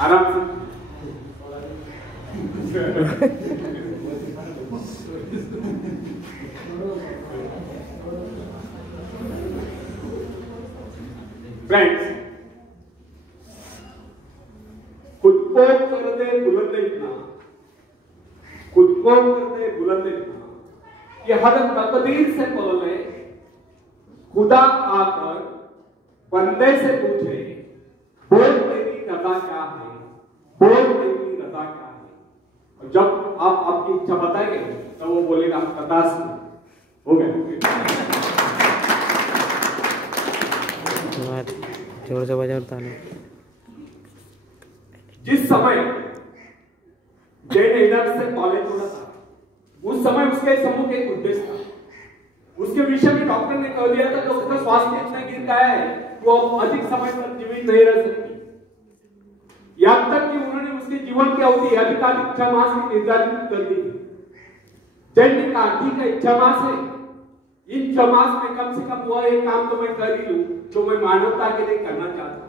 आराम से। फ्रेंड्स, खुद को करते बुलंद इतना, खुद को करते बुलंद इतना कि हर तकदीर से पहले खुदा आकर बंदे से पूछे, बोल तेरी रजा क्या है, बोल तेरी रजा क्या है। और जब आप आपकी इच्छा बताएंगे तो वो बोलेगा तथास्तु, हो गया। जोर से बजाता है। जिस समय जैन इधर से कॉलेज होना था, उस समय उसके समूह के एक उद्देश्य था। उसके विषय में डॉक्टर ने कह दिया था कि उसका स्वास्थ्य इतना गिर गया है वो अधिक समय तक जीवित नहीं रह सकती। यहाँ तक कि उन्होंने उसके जीवन की अवधि अधिकाधिक 6 मास की निर्धारित कर दी। जैन ने कहा ठीक है 6 मास है, इन 6 मास में कम से कम वो एक काम तो मैं कर ही लूं जो मैं मानवता के लिए करना चाहता हूं।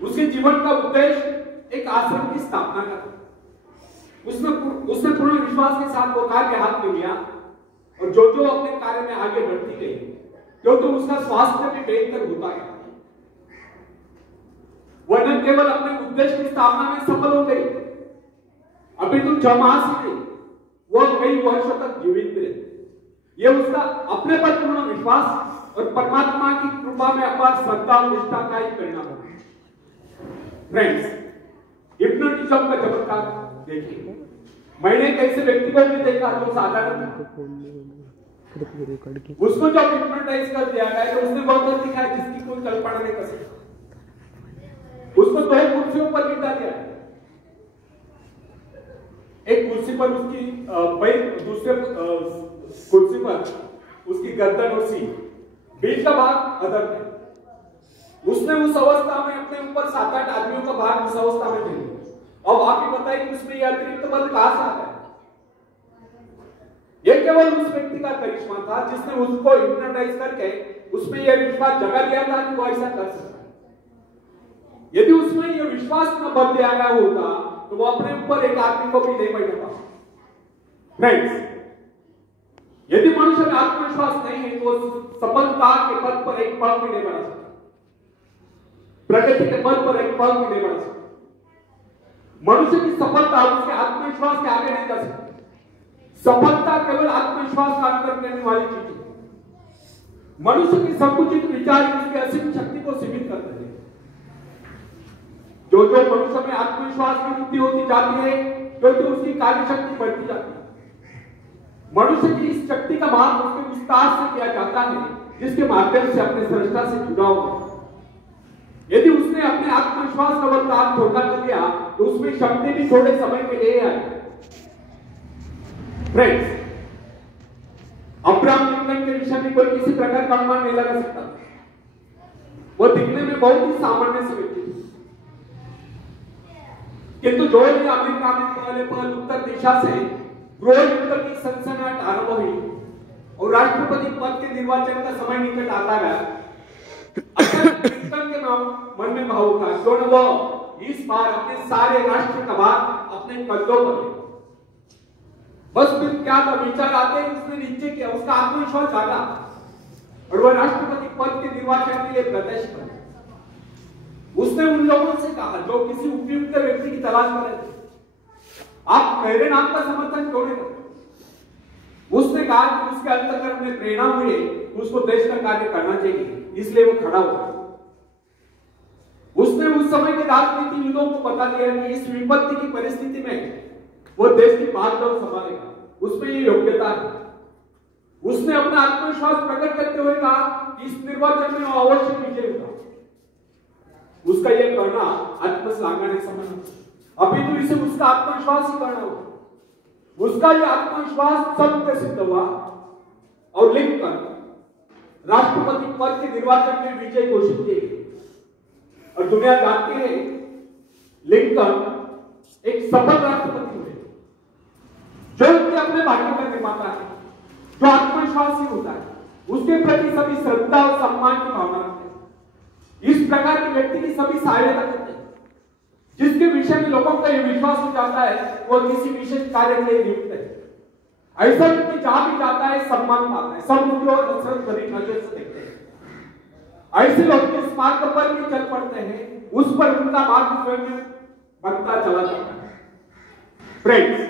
उसके जीवन का उद्देश्य एक आश्रम की स्थापना का था। उसने पूर्ण विश्वास के साथ वो कार्य हाथ में लिया और जो अपने कार्य में आगे बढ़ती गई, क्योंकि उसका स्वास्थ्य भी बेहतर होता गया। वह न केवल अपने उद्देश्य की स्थापना में सफल हो गई, अभी तो 6 मास ही नहीं, वह कई वर्षों तक जीवित रहे। यह उसका अपने पर पूर्ण विश्वास और परमात्मा की कृपा में अपार श्रद्धा और निष्ठा का ही परिणाम है। फ्रेंड्स, हिप्नोटिज्म का चमत्कार देखिए। मैंने कैसे व्यक्ति को भी देखा जो साधारण था, उसको जब हिप्नोटाइज कर दिया गया तो उसने बहुत दिखाया जिसकी कोई कल्पना नहीं कर सकता। उसको 2 कुर्सियों पर लिटा दिया, एक कुर्सी पर उसकी दूसरे कुर्सी पर उसकी गर्दन और सीट, बीच का भाग अदर में। उसने उस अवस्था में अपने ऊपर 7-8 आदमियों का भाग उस अवस्था में दे दिया। अब आप ही बताइए कि उसमें यह अतिरिक्त बल कहां से आता है? यह केवल उस व्यक्ति का करिश्मा था जिसने उसको हिप्नोटाइज करके उसमें यह विश्वास जगा दिया था कि वो ऐसा कर सकता है। यदि उसमें यह विश्वास न भर दिया गया होता तो वो अपने ऊपर एक आदमी को भी नहीं बैठा पाता। फ्रेंड्स, यदि मनुष्य में आत्मविश्वास नहीं है तो सफलता के पद पर एक पल भी नहीं बढ़ा सकता, प्रगति के पद पर एक पल भी नहीं बढ़ा सकता। मनुष्य की सफलता उसके आत्मविश्वास के आगे नहीं कर सकती। सफलता केवल आत्मविश्वास का अंतर करने वाली चीज है। मनुष्य की संकुचित विचार उसकी असीम शक्ति को सीमित करते हैं। जो मनुष्य में आत्मविश्वास की वृद्धि होती जाती है, जो उसकी कार्य शक्ति बढ़ती जाती है। मनुष्य की इस शक्ति का भाग उसके विस्तार से किया जाता है जिसके माध्यम से अपने सृष्टा से जुड़ा हुआ। यदि उसने अपने आत्मविश्वास का बल छोटा कर दिया तो उसमें शक्ति भी थोड़े समय के लिए आए। फ्रेंड्स, अब्राहम लिंकन के विषय में कोई किसी प्रकार का अनुमान नहीं लगा सकता। वो दिखने में बहुत ही सामान्य से व्यक्ति थे, किंतु जो ही अमेरिका में पहले उत्तर दिशा से गृह युद्ध की सनसनाहट आरंभ हुई और राष्ट्रपति पद के निर्वाचन का समय निकट आता गया, लिंकन के मन में भाव उठा, क्यों न वो इस बार अपने सारे राष्ट्र का भार अपने कंधों पर ले। बस फिर क्या था, विचार आते ही उसने नीचे किया, उसका आत्मविश्वास जागा और वह राष्ट्रपति पद के निर्वाचन के लिए प्रत्याशी बना। उसने उन लोगों से कहा जो किसी उपयुक्त व्यक्ति की तलाश कर रहे थे, आप मेरे नाम का समर्थन क्यों नहीं करते? उसने कहा कि उसके अंतर्गत में प्रेरणा हुई, उसको देश का कार्य करना चाहिए, इसलिए वो खड़ा हुआ। उसने उस समय के राजनीतिविदों को बता दिया कि इस विपत्ति की परिस्थिति में वो देश की बागडोर संभालेगा, उसमें ये योग्यता है। उसने अपना आत्मविश्वास प्रकट करते हुए कहा कि इस निर्वाचन में वो अवश्य विजयी होगा। उसका यह कहना आत्मश्लाघा ने समझा, अभी तो इसे उसका आत्मविश्वास ही करना होगा। उसका यह आत्मविश्वास सत्य सिद्ध हुआ और लिंकन राष्ट्रपति पद के निर्वाचन में विजय घोषित किए। और दुनिया जानती है लिंकन एक सफल राष्ट्रपति हुए जो अपने भाग्य का निर्माता है, जो आत्मविश्वासी होता है, उसके प्रति सभी श्रद्धा और सम्मान की भावना रखते हैं। इस प्रकार के व्यक्ति की सभी सहायता करते हैं। जिसके विषय में लोगों का ये विश्वास हो जाता है वो किसी विशेष कार्य के लिए नियुक्त है। ऐसा व्यक्ति जहां भी जाता है सम्मान पाता है, सब उसकी ओर नजर नजर से देखते हैं। ऐसे लोग जिस मार्ग पर भी चल पड़ते हैं उस पर उनका मार्ग स्वयं बनता चला जाता है। फ्रेंड्स,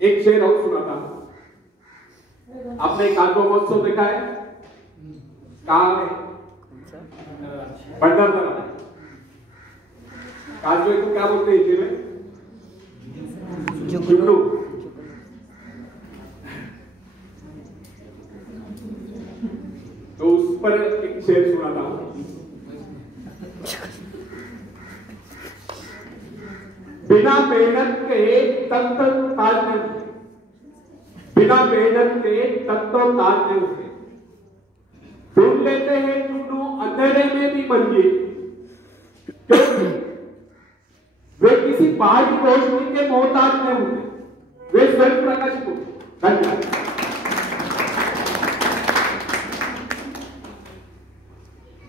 एक शेर और सुनाता हूं। आपने काजो महोत्सव देखा है? कहां है? भंडारदरा। काजो को क्या बोलते हैं हिंदी में? जुगनू। तो उस पर एक शेर सुनाता हूं। बिना मेहनत के तत्व ताज नहीं होते, बिना मेहनत के तत्व ताज नहीं होते। ढूंढ लेते हैं जुगनू अंधेरे में भी मंजिल, क्योंकि वे किसी बाहरी रोशनी के मोहताज नहीं होते, वे स्वयं प्रकाशित होते। धन्यवाद।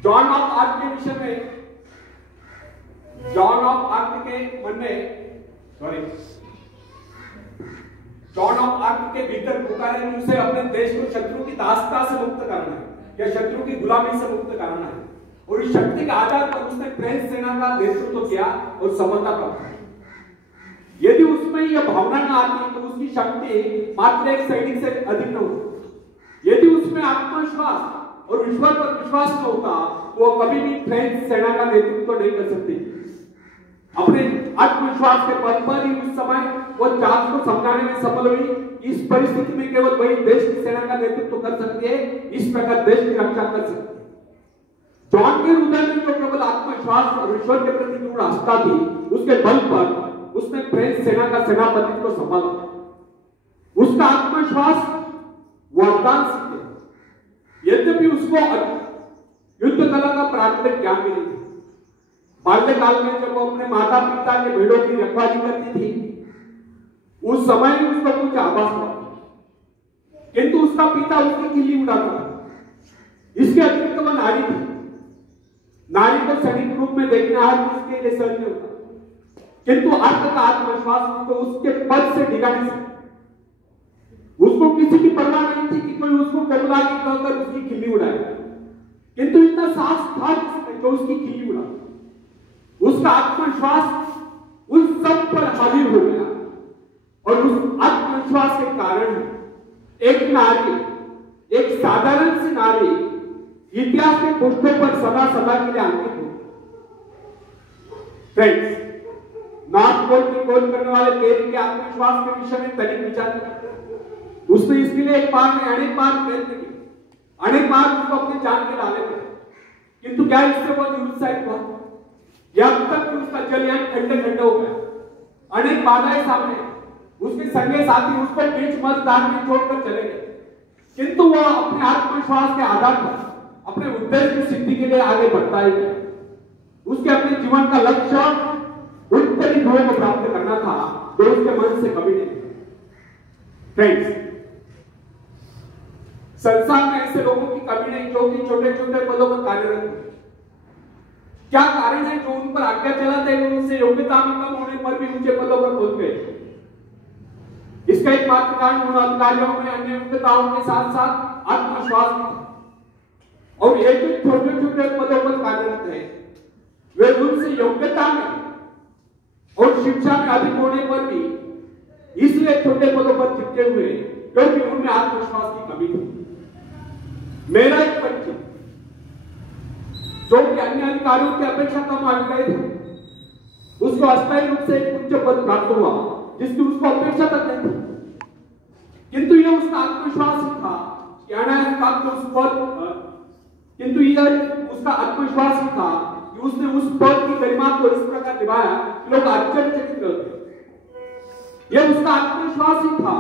जॉन ऑफ आर्क के विषय में, जॉन ऑफ आर्क के मन में, जॉन ऑफ आर्क के भीतर पुकारे कि उसे अपने देश को शत्रु की दासता से मुक्त करना है या शत्रु की गुलामी से मुक्त करना है, और इस शक्ति के आधार पर उसने फ्रेंच सेना का नेतृत्व किया और सफलता प्राप्त की। यदि उसमें यह भावना न आती तो उसकी शक्ति मात्र एक सैनिक से अधिक न होती। यदि उसमें आत्मविश्वास और ईश्वर पर विश्वास न होता तो वो कभी भी फ्रेंच सेना का नेतृत्व नहीं कर सकती। अपने आत्मविश्वास के बल पर ही उस समय वो चार्ल्स को समझाने में सफल हुई। इस परिस्थिति में केवल वही देश की सेना का नेतृत्व कर सकती है, इस प्रकार देश की रक्षा कर सकती है। जॉन के हृदय में जो केवल आत्मविश्वास और ईश्वर के प्रति दृढ़ आस्था थी, उसके बल पर उसने फ्रेंच सेना का सेनापति को संभाला। उसका आत्मविश्वास वरदान सीखे, यद्यपि उसको युद्ध कला का प्रारंभिक ज्ञान भी नहीं था। बाल्यकाल में जब वो अपने माता पिता के भेड़ों की रखवाली करती थी, उस समय ही उसको कुछ आभास हुआ, किंतु उसका पिता उसकी खिल्ली उड़ाता था। इसके अतिरिक्त वह नारी थी। नारी को सैनिक रूप में देखना हर किसी के लिए सहज नहीं होता, किंतु अर्थ का आत्मविश्वास उसको उसके पद से डिगा नहीं सकता। उसको किसी की परवाह नहीं थी कि कोई उसको कबूलागी कहकर उसकी खिल्ली उड़ाए, किंतु इतना साहस था जो उसकी खिल्ली उड़ा। उसका आत्मविश्वास उन सब पर हावी हो गया, और उस आत्मविश्वास के कारण एक नारी, एक साधारण सी नारी इतिहास के पृष्ठों पर सदा सदा के लिए अंकित हो। फ्रेंड्स, नॉर्थ पोल की खोज करने वाले पेरी के आत्मविश्वास के विषय में तनिक विचार किया। उसने इसके लिए एक बार में अनेक बार प्रयत्न किए, अनेक बार उसको अपनी जान के डाले थे, किंतु क्या इससे वो निरुत्साहित हुआ? जब तक कि उसका जलयान ठंडे ठंडे हो गया, अनेक बाधाएं सामने, उसके संगे साथी उसको बीच मझधार में छोड़कर चले गए, किंतु वह अपने आत्मविश्वास के आधार पर अपने उद्देश्य की सिद्धि के लिए आगे बढ़ता ही गया। उसके अपने जीवन का लक्ष्य उत्तरी ध्रुव को प्राप्त करना था, जो उसके मन से कभी नहीं। फ्रेंड्स, संसार में ऐसे लोगों की कमी नहीं जो कि छोटे छोटे पदों पर कार्यरत हैं। क्या कारण है जो उन पर आज्ञा चलाते हैं, उनसे योग्यता में कम होने पर भी ऊंचे पदों पर पहुंच गए? इसका एक मात्र कारण उन अधिकारियों में अन्य योग्यताओं के साथ साथ आत्मविश्वास था, और ये जो छोटे छोटे पदों पर कार्यरत है वे उनसे योग्यता में और शिक्षा में अधिक होने पर भी इसलिए छोटे पदों पर चिपके हुए क्योंकि उनमें आत्मविश्वास की कमी थी। मेरा एक बच्चा जो कि अन्य अधिकारियों की अपेक्षा कम आयु का था, उसको अस्थायी रूप से एक उच्च पद प्राप्त हुआ जिसकी उसको अपेक्षा तक नहीं थी, किंतु यह उसका आत्मविश्वास ही था कि अनायास प्राप्त उस पद, किंतु यह उसका आत्मविश्वास ही था कि उसने उस पद की गरिमा को इस प्रकार निभाया कि लोग आश्चर्यचकित रह गए। यह उसका आत्मविश्वास ही था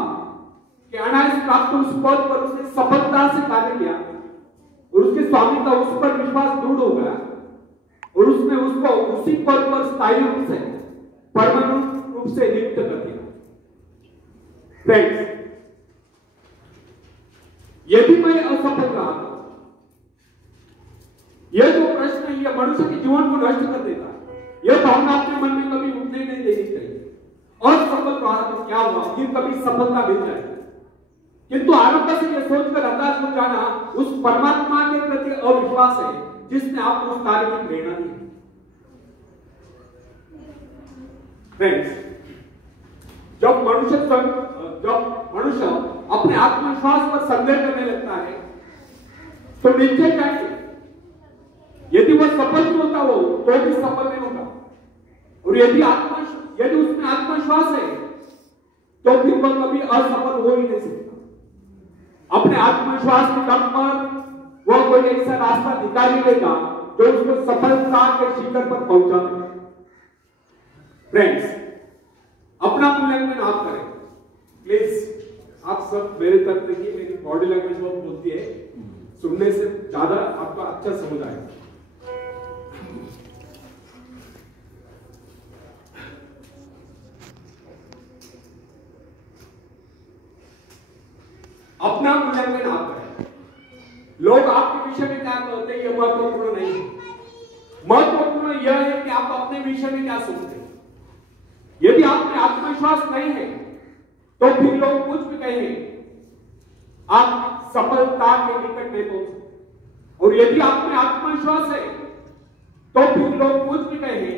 कि अनायास प्राप्त उस पद पर उसने सफलता से कार्य किया, और उसके स्वामी का उस पर विश्वास दृढ़ हो गया, और उसने उसको उसी पद पर स्थायी रूप से, परमानेंट रूप से नियुक्त कर दिया। फ्रेंड्स, यदि मैं असफल रहा, यह जो प्रश्न है यह मनुष्य के जीवन को नष्ट कर देता है। यह भावना अपने मन में कभी उठने नहीं देनी चाहिए। और सफल प्रारंभ क्या हुआ, फिर कभी सफलता मिल जाएगी, किंतु आरंभ से यह सोचकर हताश हो जाना उस परमात्मा के प्रति अविश्वास है जिसने आपको उस कार्य की प्रेरणा दी। फ्रेंड्स, जब मनुष्य अपने आत्मविश्वास पर संदेह करने लगता है तो नीचे जाएंगे। यदि वह सफल नहीं होता हो तो भी सफल नहीं होगा, और यदि उसमें आत्मविश्वास है तो फिर वह कभी असफल हो ही नहीं सकता। अपने आत्मविश्वास के दम पर वह कोई ऐसा रास्ता निकाल ही लेगा जो उसको सफलता के शिखर पर पहुंचा देगा। फ्रेंड्स, अपना मूल्यांकन आप करें प्लीज। आप सब मेरे तरफ देखिए, मेरी बॉडी लैंग्वेज बहुत बोलती है, सुनने से ज्यादा आपको अच्छा समझ आएगा। अपना मूल्यांकन आप करें। लोग आपके विषय में क्या कहते हैं यह महत्वपूर्ण नहीं है। महत्वपूर्ण यह है कि आप अपने विषय में क्या सोचते हैं। यदि आप में आत्मविश्वास नहीं है तो फिर लोग कुछ भी कहेंगे, आप सफलता के निकट नहीं पहुंच सकते। और यदि आप में आत्मविश्वास है तो फिर लोग कुछ भी कहेंगे,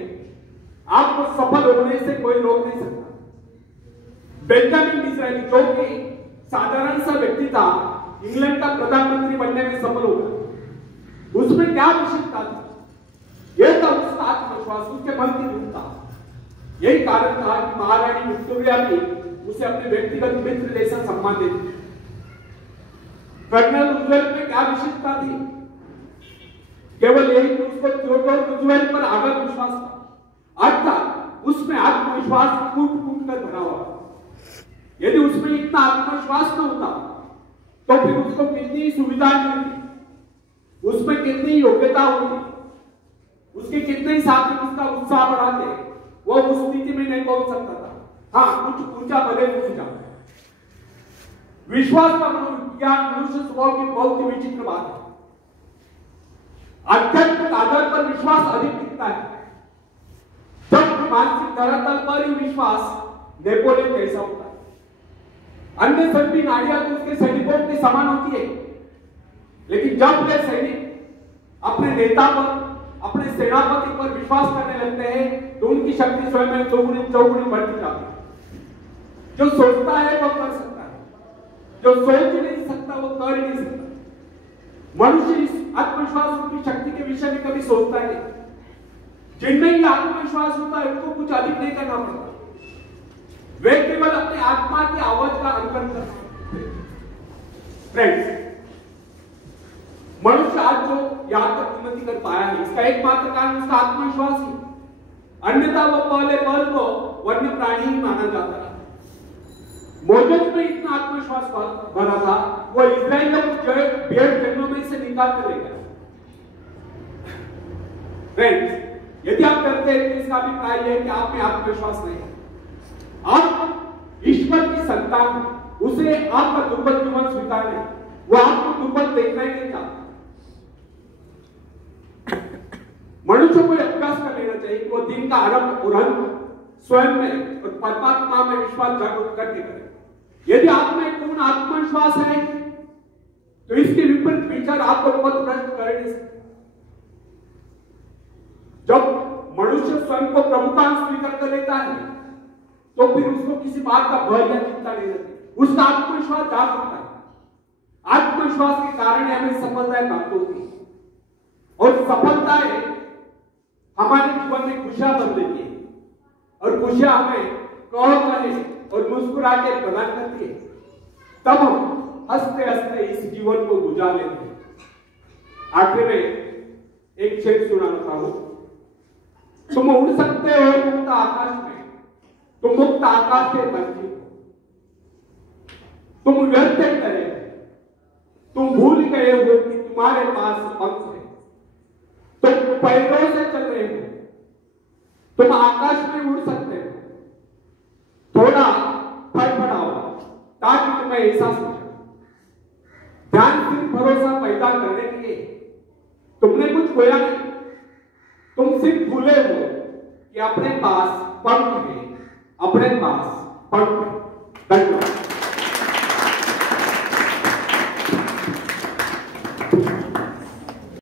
आपको सफल होने से कोई रोक नहीं सकता। बेंजामिन डिज़रायली, जो कि साधारण सा व्यक्ति था, इंग्लैंड का प्रधानमंत्री बनने में सफल हो गया। उसमें क्या विशेषता थी? यह था उसका आत्मविश्वास, उसके मन की दृढ़ता। यही कारण था कि महारानी विक्टोरिया भी उसे अपने व्यक्तिगत मित्र जैसा सम्मान देती। कर्नल रूजवेल्ट में क्या विशेषता थी? केवल यही कि उसको थियोडोर रूजवेल्ट पर आगाध विश्वास था, अर्थात उसमें आत्मविश्वास कूट कूट कर भरा हुआ। यदि उसमें इतना आत्मविश्वास न होता तो फिर उसको कितनी सुविधा मिलती, उसमें कितनी योग्यता होती, उसके कितने साथी उसका उत्साह बढ़ाते, वो उस स्थिति में नहीं पहुंच सकता था। हाँ, कुछ ऊंचा भले ऊंचा। विश्वास का मनोविज्ञान मनुष्य स्वभाव की बहुत ही विचित्र बात है। आध्यात्मिक आधार पर विश्वास अधिक दिखता है, जब मानसिक धरातल पर ही विश्वास नेपोलियन जैसा होता है। अन्य सभी नाड़ियां तो उसके सैनिकों के समान होती है, लेकिन जब वे सैनिक अपने नेता पर, अपने सेनापति पर विश्वास करने लगते हैं तो उनकी शक्ति स्वयं में चौगुनी बढ़ती जाती है। जो सोचता है वह कर सकता है, जो सोच नहीं सकता वो कर ही नहीं सकता। मनुष्य इस आत्मविश्वास की शक्ति के विषय में कभी सोचता है नहीं। जिनमें ही आत्मविश्वास होता है उनको कुछ अधिक नहीं करना पड़ता, वे केवल अपने आत्मा की आवाज का अनुकरण कर सकते हैं। फ्रेंड्स, मनुष्य आज जो यहां तक उन्नति कर पाया है इसका एकमात्र कारण उसका आत्मविश्वास है। अन्यथा वह पहले पल को वन्य प्राणी ही माना जाता है। मोजेस में इतना आत्मविश्वास भरा था, वह इजराइल को भेड़ जंगलों में से निकाल कर ले गया। फ्रेंड्स, यदि आप करते हैं तो इसका अभिप्राय है कि आप में आत्मविश्वास नहीं है। आप ईश्वर की संतान, उसे आपका दुर्बल जीवन स्वीकार नहीं, वो आपको दुर्बल देखना ही नहीं चाहता। मनुष्य को अभ्यास कर लेना चाहिए कि वो दिन का आरंभ और अंत स्वयं में और परमात्मा में विश्वास जागरूक करके करें। यदि आप में पूर्ण आत्मविश्वास है तो इसके विपरीत विचार आपको पथ भ्रष्ट कर नहीं सकते। जब मनुष्य स्वयं को प्रभुता स्वीकार कर लेता है तो फिर उसको किसी बात का भय या चिंता नहीं रहती, उसका आत्मविश्वास जाग सकता है। आत्मविश्वास के कारण हमें सफलताएं प्राप्त होती है, और सफलताएं हमारे जीवन में खुशियां भर देती है, और खुशियां हमें कह करे और मुस्कुरा के प्रदान करती है। तब हम हंसते हंसते इस जीवन को गुजार लेते हैं। आखिर में एक शेर सुनाना चाहूं। तुम उड़ सकते हो मुक्त आकाश में, तुम मुक्त आकाश के पंछी हो। तुम व्यर्थ करे, तुम भूल गए हो कि तुम्हारे पास पंख है। तुम पैरों से चल रहे हो, तुम आकाश में उड़ सकते हो। थोड़ा फड़फड़ाओ ताकि तुम्हें एहसास हो। ध्यान सिर्फ भरोसा पैदा करने के लिए तुमने कुछ खोया नहीं, तुम सिर्फ भूले हो कि अपने पास पंख है, अपने पास पंख है। धन्यवाद।